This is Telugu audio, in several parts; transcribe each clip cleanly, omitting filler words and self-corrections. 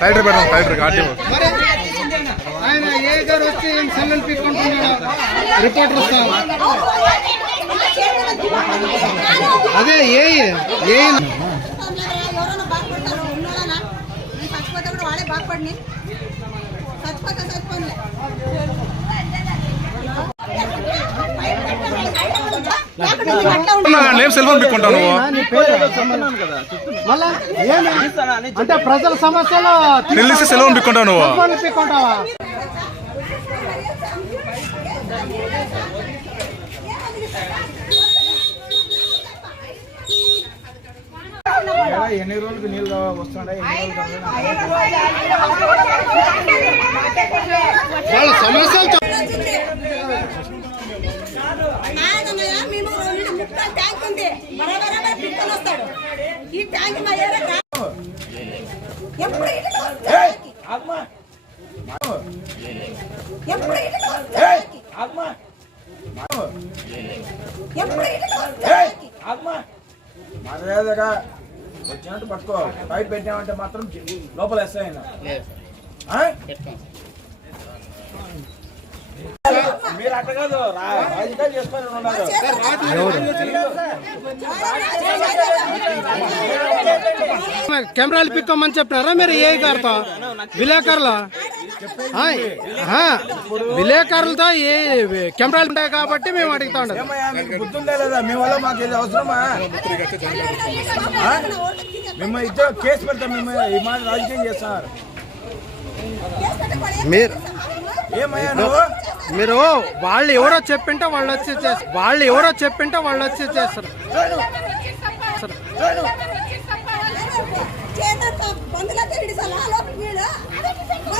ఫైటర్ పెడదాం ఫైటర్ ఆర్టీఓ ఆయన ఏ గారు వచ్చి సెల్లెలు పీక్కుంటున్నాడు రిపోర్టర్ వస్తాం అదే ఏ సెల్ ఫోన్ పెట్టుకుంటాను అంటే ప్రజల సమస్యలు తెలిసి సెల్ ఫోన్ పెట్టుకుంటావు నువ్వు పెట్టుకుంటావా? ఎన్ని రోజులకు నీళ్ళు వస్తున్నాయి సమస్యలు ట్యాంక్ ఉంది వస్తాడు ఈ ట్యాంక్ మా ఎప్పుడు మర్యాదగా వచ్చినట్టు పట్టుకో పైప్ పెట్టామంటే మాత్రం లోపల వేస్తాయి మీరు అట్ట కాదు రాజకీయాలు చేసుకొని ఉన్నారు కెమెరాలు పిక్కమని చెప్పినారా మీరు ఏ గారితో విలేకరులు విలేకరులతో ఏ కెమెరాలు ఉంటాయి కాబట్టి మేము అడుగుతా ఉంటాం గుర్తుండే లేదా మీ వల్ల మాకు ఇది అవసరమా మేము ఇద్దరు కేసు పెడతాం మేము ఈ మాట రాజకీయం చేస్తున్నారు మీరు వాళ్ళు ఎవరో చెప్పింటే వాళ్ళు వచ్చి చేస్తారు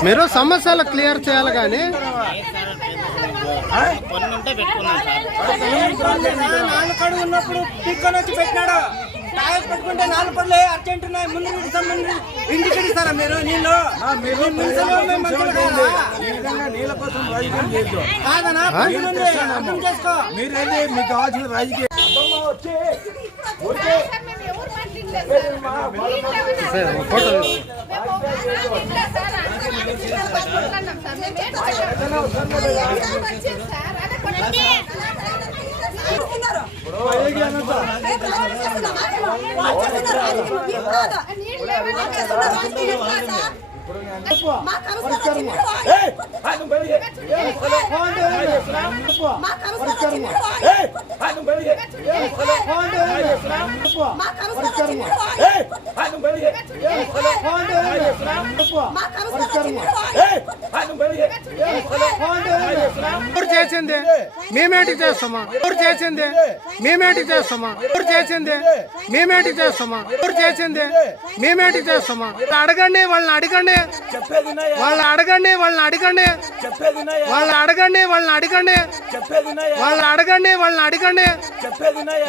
మీరు సమస్యలు క్లియర్ చేయాలి కానీ ఉన్నప్పుడు పిక్కొని వచ్చి పెట్టినాడు పెట్టుకుంటే 4 పనులు అర్జెంట్ ఉన్నాయి ముందు ఇంటికి ఇస్తారా మీరు నీళ్ళు నీళ్ళ కోసం రాజకీయం చేయొద్దు అర్థం చేసుకో మీరేంటి మీకు కావాల్సిన రాజకీయం చేసింది మేమేంటి చేస్తామా చేసింది మేమేంటి చేస్తామా చేసింది మేమేంటి చేస్తామా చేసింది మేమేంటి చేస్తామా అడగండి వాళ్ళని అడగండి వాళ్ళని అడగండి వాళ్ళని అడగండి వాళ్ళని అడగండి వాళ్ళని అడగండి వాళ్ళని అడగండి వాళ్ళని అడగండి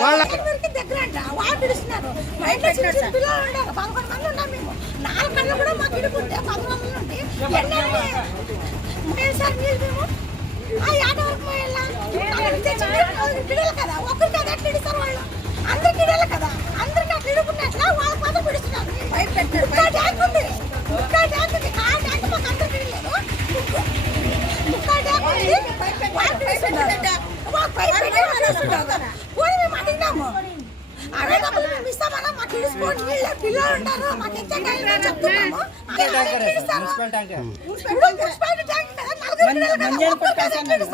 వాళ్ళ కదా ఒకరికి అది ఎట్లా ఇస్తారు వాళ్ళు అందరికి ఇడాలి కదా అందరికి అట్లా ఇడుకున్నట్లా వాళ్ళ మాత్రం పిడుస్తున్నారు ట్యాంక్ ఉంది ట్యాంక్ ఉంది ఆ ట్యాంక్ మాకు అందరికి ఇడలేదు ట్యాంక్ ఉంది మేము అడిగినాము అవే డబ్బులు మేము ఇస్తామన్నా మాకు ఇడుచుకోండి పిల్లలు ఉంటారు మాకు ఇచ్చే టైం చెప్తున్నాము మున్సిపాలిటీ ట్యాంక్ కదా మంజాన పట్టాసన్నాడు.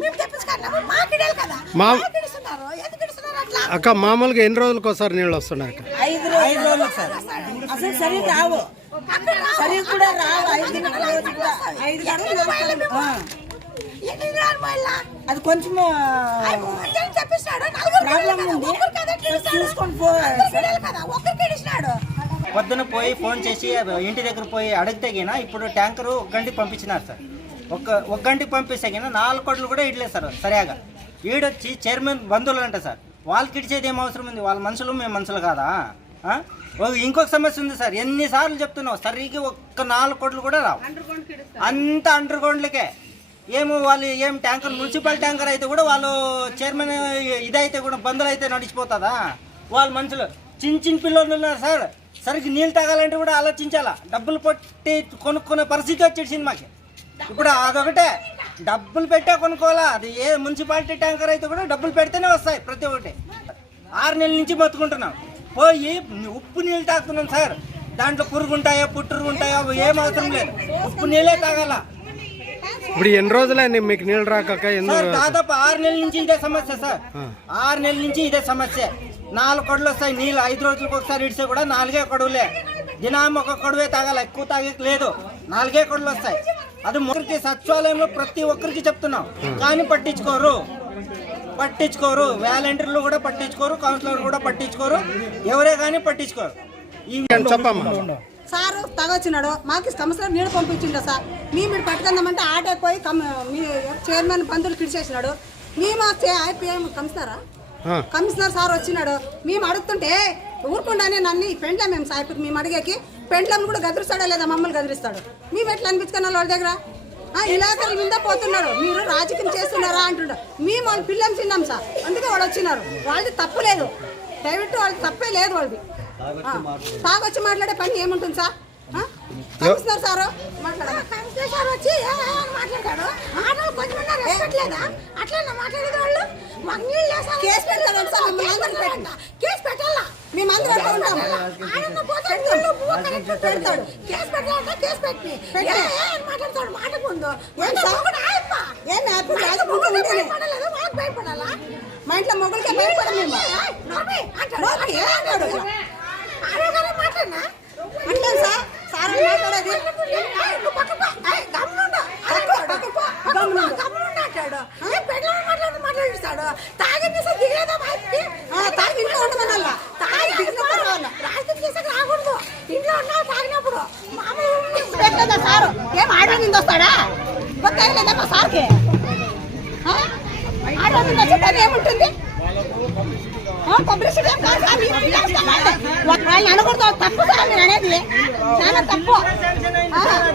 మేము తెప్పించుకున్నాము మా కిడలు కదా మా- కిడుస్తున్నారు ఎందుకు కిడుస్తున్నారు అట్లా అక్క మామూలుగా ఎన్ని రోజులకు ఒకసారి నీళ్ళు వస్తున్నాయి అక్క? 5 రోజులు సార్ అసలు సరి రావు, సరి కూడా రావు. 5 రోజులు కూడా 5 ఎన్ని రాను మళ్ళా అది కొంచెము తెప్పిస్తాడు ప్రాబ్లం ఉంది, చూసుకొని పోవాలి సార్. కదా ఒకరికి కిడిచినాడు పొద్దున పోయి ఫోన్ చేసి ఇంటి దగ్గర పోయి అడిగితే గిన ఇప్పుడు ట్యాంకరు 1 గంటకి పంపించినారు సార్. ఒక గంటకి పంపిస్తే గిన 4 కోట్లు కూడా ఇట్లేదు సార్ సరిగా. ఈడొచ్చి చైర్మన్ బంధువులు అంట సార్, వాళ్ళకి ఇడిచేది ఏం అవసరం ఉంది? వాళ్ళ మనుషులు మేము మనుషులు కాదా? ఇంకొక సమస్య ఉంది సార్, ఎన్నిసార్లు చెప్తున్నావు సరిగ్గా 4 కోట్లు కూడా రావు, అంత అండర్ గ్రౌండ్లకే. ఏమో వాళ్ళు ఏం ట్యాంకర్ మున్సిపల్ ట్యాంకర్ అయితే కూడా వాళ్ళు చైర్మన్ ఇదైతే కూడా బంధువులు అయితే నడిచిపోతుందా? వాళ్ళ మనుషులు చిన్న పిల్లలు ఉన్నారు సార్, సరిగ్గా నీళ్ళు తాగాలంటే కూడా ఆలోచించాలా, డబ్బులు పెట్టి కొనుక్కునే పరిస్థితి వచ్చేది సినిమాకి. ఇప్పుడు అదొకటే డబ్బులు పెట్టే కొనుక్కోవాలా, అది ఏ మున్సిపాలిటీ ట్యాంకర్ అయితే కూడా డబ్బులు పెడితేనే వస్తాయి ప్రతి ఒక్కటి. 6 నెలల నుంచి బతుకుంటున్నాం, పోయి ఉప్పు నీళ్ళు తాగుతున్నాం సార్. దాంట్లో పురుగు ఉంటాయో పుట్టురు ఉంటాయో ఏం అవసరం లేదు, ఉప్పు నీళ్ళే తాగాల. ఇప్పుడు ఎన్ని రోజులైంది మీకు నీళ్ళు రాక? సార్ దాదాపు 6 నెలల నుంచి ఇదే సమస్య సార్, 6 నెలల నుంచి ఇదే సమస్య. 4 కొడులు వస్తాయి నీళ్ళు, 5 రోజులకు ఒకసారి ఇడిస్తే కూడా 4 కొడువులే. దినం ఒక కొడువే తాగాల, ఎక్కువ తాగేకి లేదు, 4 కొడులు వస్తాయి. అది ముగ్గురికి సచివాలయంలో ప్రతి ఒక్కరికి చెప్తున్నాం, కానీ పట్టించుకోరు. వాలంటీర్లు కూడా పట్టించుకోరు, కౌన్సిలర్ కూడా పట్టించుకోరు, ఎవరే కానీ పట్టించుకోరు. చెప్పమ్మా. సారు తగొచ్చినాడు, మాకు సంవత్సరం నీళ్ళు పంపించిండు సార్. మేము ఇక్కడ పట్టుకుందామంటే ఆటో పోయి మీ చైర్మన్ బంధువులు కిడిచేసినాడు. మేము ఐపీఎం కమిషనర్ సార్ వచ్చినాడు, మేము అడుగుతుంటే ఊరుకుండానే నన్ను ఈ పెండ్లం మేము సాయిపుకి మేము అడిగేకి పెండ్లం కూడా గదిరిస్తాడో లేదా మమ్మల్ని గదిరిస్తాడు. మేము ఎట్లా అనిపించుకున్నాం వాళ్ళ దగ్గర? ఇలాకలు మీద పోతున్నాడు, మీరు రాజకీయం చేస్తున్నారా అంటున్నాడు. మేము వాళ్ళ పిల్లలు తిన్నాం సార్, అందుకే వాళ్ళు వచ్చినారు. వాళ్ళది తప్పు లేదు, దయవిట్టు వాళ్ళది తప్పే లేదు. వాళ్ళది తాగొచ్చి మాట్లాడే పని ఏముంటుంది sir? Commissioner sir commissioner sir వచ్చి మాట్లాడతాడు, ఆటో కొంచెం రెస్పెక్ట్ లేదా? అట్లా మాట్లాడేది వాళ్ళు మాకు నీళ్ళు చేస్తారు, కేసు పెడతాడు సార్. మిమ్మల్ని అందరినీ పెట్టండి, కేసు పెట్టాలా? మేమందరం ఎట్లా ఉంటాము? పెడతాడు కేసు పెట్టాలంటే కేసు పెట్టి మాట్లాడతాడు. మాటకుందో ఏమి హ్యాపీ రాజకీయం భయపడలేదు, వాళ్ళకి భయపడాలా? మా ఇంట్లో మొగుడికే భయపడం మేము. మాట్లాడినా అంటే సార్ సార్ మాట్లాడేది మాట్లాడిస్తాడు. తాగింది సార్ దిగలేదా? తాగి ఇంట్లో ఉండమన్నా రాజకీయం చేసాక రాకూడదు, ఇంట్లో ఉన్నా తాగినప్పుడు పెట్టదా సారు? ఏం ఆర్డర్ మీద వస్తాడా? కొత్త లేదమ్మా సార్కి ఆర్డర్ మీద వచ్చే పని ఏముంటుంది? పబ్లిసిటీ ఏం కాదు సార్, వాళ్ళని అనకూడదు, తప్పు సార్ మీరు అనేది చాలా తప్పు.